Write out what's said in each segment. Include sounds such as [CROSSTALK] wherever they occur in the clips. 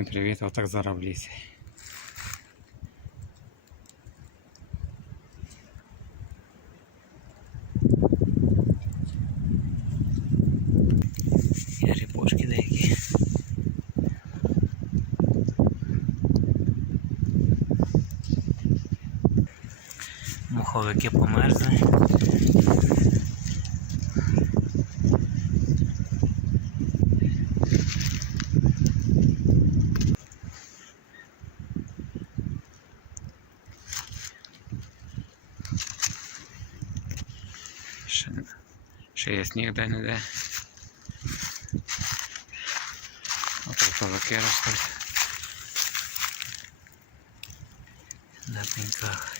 Всім привіт, отак зараз в лісі. Є деякі. Муховики померзли. Ще, сніг де-не-де. Ото толоки ростуть. На пеньках.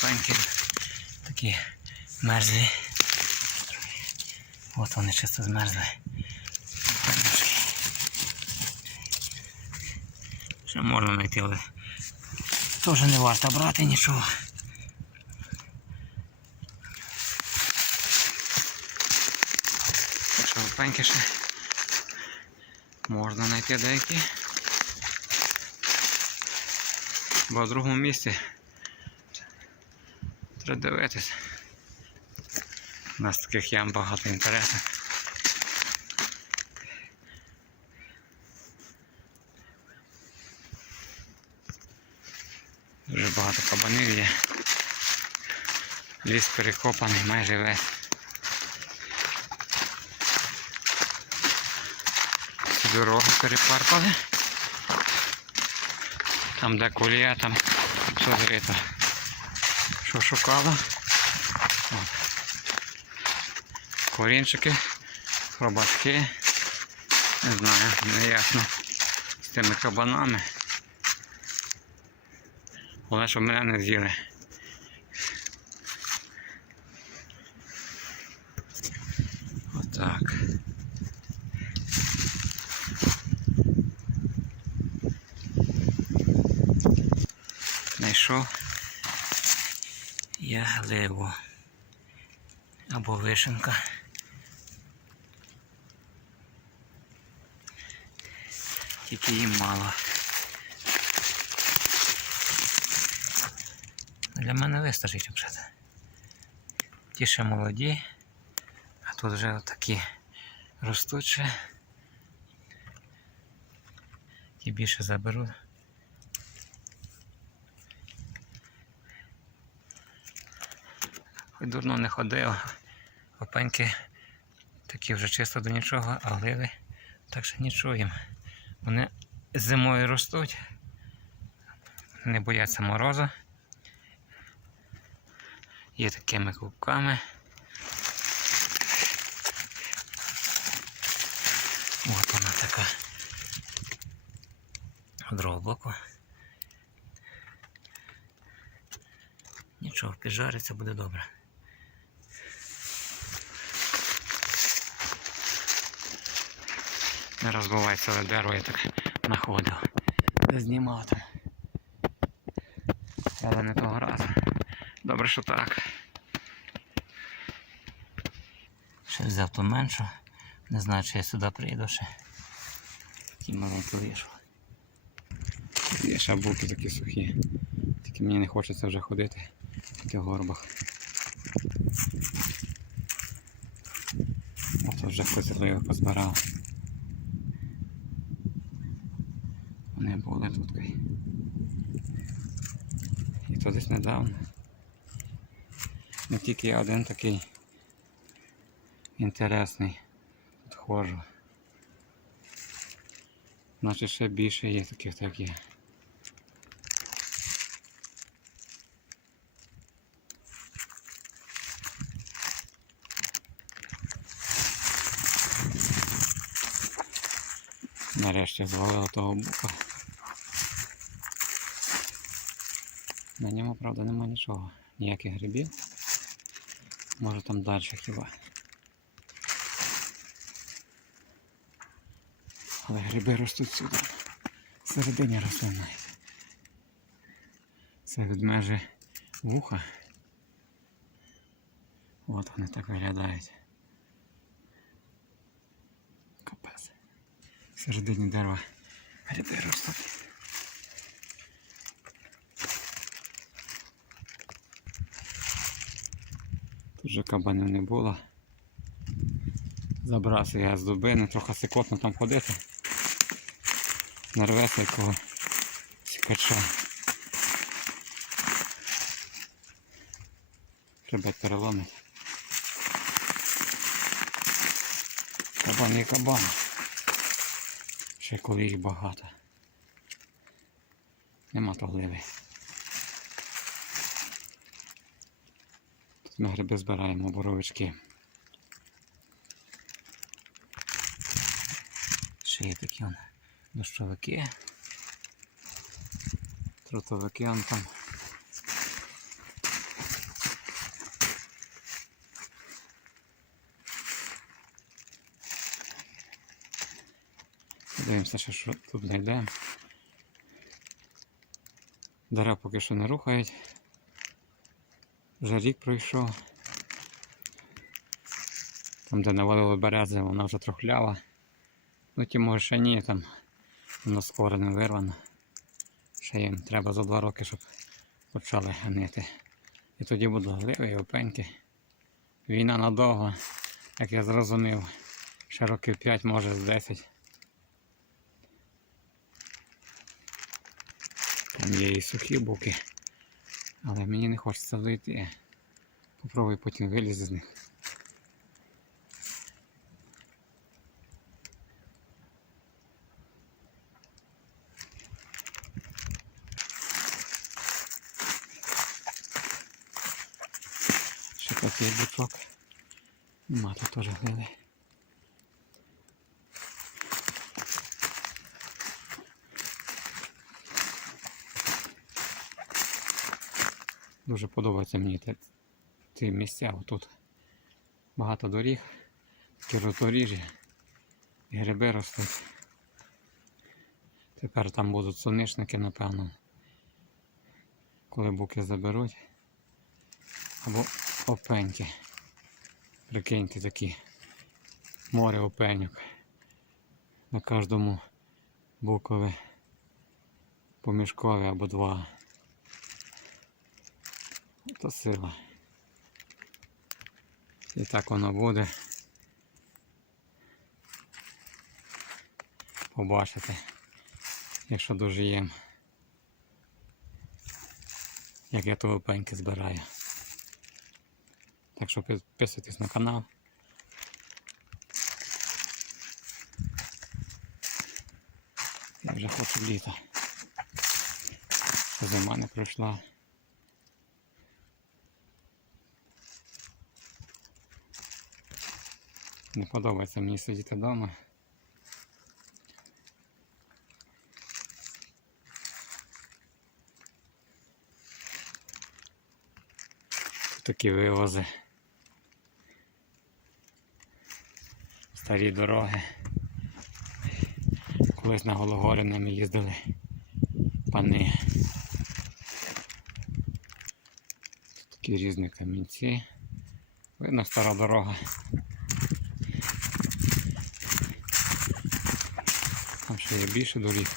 Пеньки такі мерзлі. От вони чисто змерзли. Ще можна знайти, але теж не варто брати нічого. Так що пеньки ще можна знайти деякі. Бо в другому місці Треба дивитись. У нас таких ям багато інтересу. Дуже багато кабанів є. Ліс перекопаний майже весь. Ці дороги перепарпали. Там де колія, там все зрито що шукала. Корінчики, хробачки. Не знаю, не ясно з тими кабанами. Головне, щоб мене не з'їли. Отак. Знайшов я гливу або вишенка. Тільки їм мало. Для мене вистачить взагалі. Ті ще молоді, а тут вже такі ростуть ще. Ті більше заберу. Хоч дурно не ходив. Опеньки такі вже чисто до нічого, а гливи так що нічого їм. Вони зимою ростуть, не бояться морозу. Є такими кубками. От вона така. З другого боку. Нічого, піджариться буде добре. Не розбивай ціле дерево, я так знаходив. Де знімав там. Але не того разу. Добре, що так. Ще взяв ту меншу. Не знаю, чи я сюди прийду ще. Ті маленькі вийшов. Є шабуки такі сухі. Тільки мені не хочеться вже ходити в таких горбах. Ото вже хтось гливи позбирав. Були тут. І то десь недавно. Не тільки один такий інтересний тут ходжу. Значить ще більше є таких так є. Нарешті звалило того бука. На ньому, правда, нема нічого. Ніяких грибів. Може там далі хіба. Але гриби ростуть сюди. Всередині рослин навіть. Це від межі вуха. От вони так виглядають. Капець. Всередині дерева гриби ростуть. Тут же кабанів не було. Забрався я з дубини, трохи сикотно там ходити. Нарвеся якого сікача. Хребет переломить. Кабан є кабан. Ще коли їх багато. Нема то гливи. Ми гриби збираємо, боровички. Ще є такі он дощовики. Трутовики он там. Подивимося, ще, що тут знайдемо. Дерев поки що не рухають. Вже рік пройшов. Там, де навалило берези, вона вже трохлява. Ну ті може ще ні, там воно скоро не вирвано. Ще їм треба за два роки, щоб почали гнити. І тоді будуть гливи і опеньки. Війна надовго, як я зрозумів, ще років 5, може з 10. Там є і сухі буки. Але мені не хочеться дойти. Попробуй потім вилізти з них. Ще є бучок. Нема теж гливи. Дуже подобається мені ці місця. Тут багато доріг, такі роздоріжжя, гриби ростуть. Тепер там будуть сонишники, напевно. Коли буки заберуть. Або опеньки. Прикиньте такі. Море опеньок. На кожному букові помішкові або два. То сила. І так воно буде. Побачите, якщо дожиєм, як я того пеньки збираю. Так що підписуйтесь на канал. Я вже хочу літа. Зима не пройшла. Не подобається мені сидіти вдома. Такі вивози. Старі дороги. Колись на Гологорі ними їздили пани. Тут такі різні камінці. Видно стара дорога. Є більше доріг.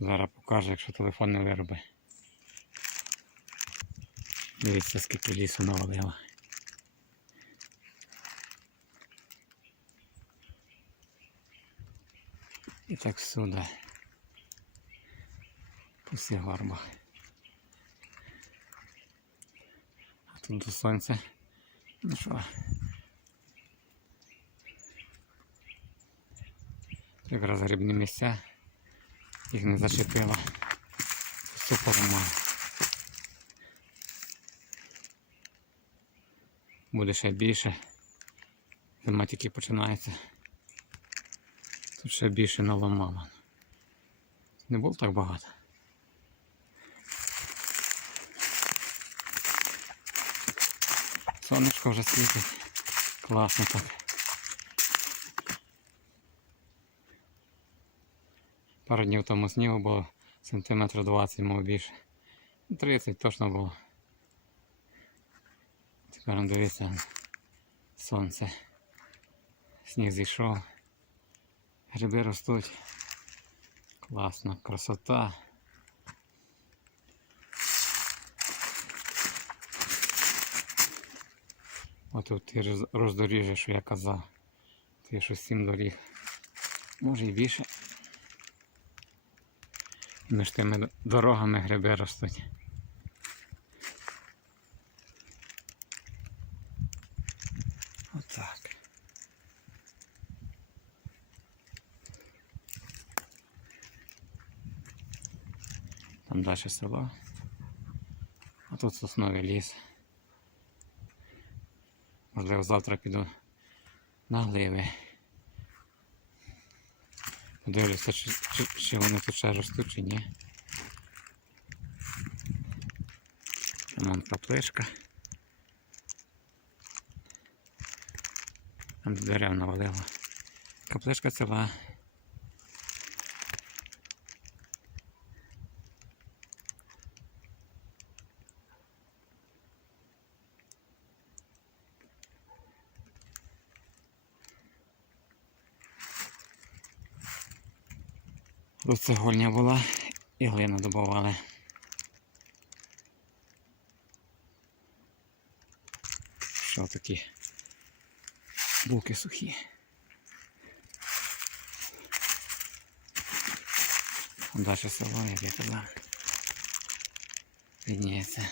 Зараз покажу, якщо телефон не вироби. Дивіться, скільки лісу навалило. І так всюди. По всіх. А тут до сонця. Ну що? Якраз грибні місця. Їх не зачепило. Все. Буде ще більше. Зима тільки починається. Тут ще більше наламало. Не було так багато. Сонечко вже світить. Класно так. Пару днів тому снігу було сантиметрів 20, мов більше. Ну, 30 точно було. Тепер он дивіться, сонце. Сніг зійшов. Гриби ростуть. Класно, красота. Отут ті роз- роздоріжжя, що я казав. Ті, що сім доріг. Може і більше. Між тими дорогами гриби ростуть. Отак. Там далі село. А тут сосновий ліс. Можливо, завтра піду на гливи. Подивлюся, чи, чи, чи вони тут ще ростуть, чи ні. Вон капличка. Там дерев навалило. Каплишка ціла. Тут цегольня була і глину добували. Що такі булки сухі. Далі село, як я казав. Відніється.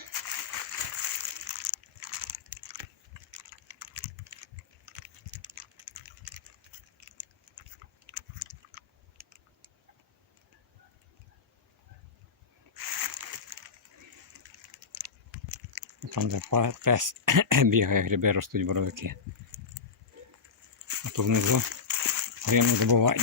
Там, де пес [COUGHS] бігає, гриби ростуть боровики. А тут внизу глину добувають.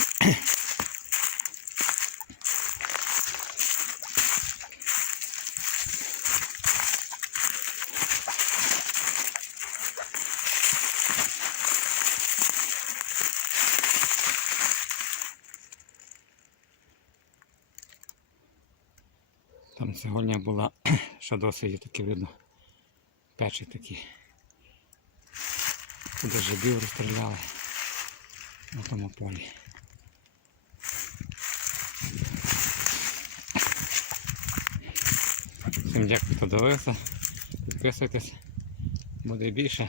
Там сьогодні була [COUGHS] ще досить таки видно. Печі такі. Туди жабів розстріляли на тому полі. Всім дякую, хто дивився. Підписуйтесь, буде більше.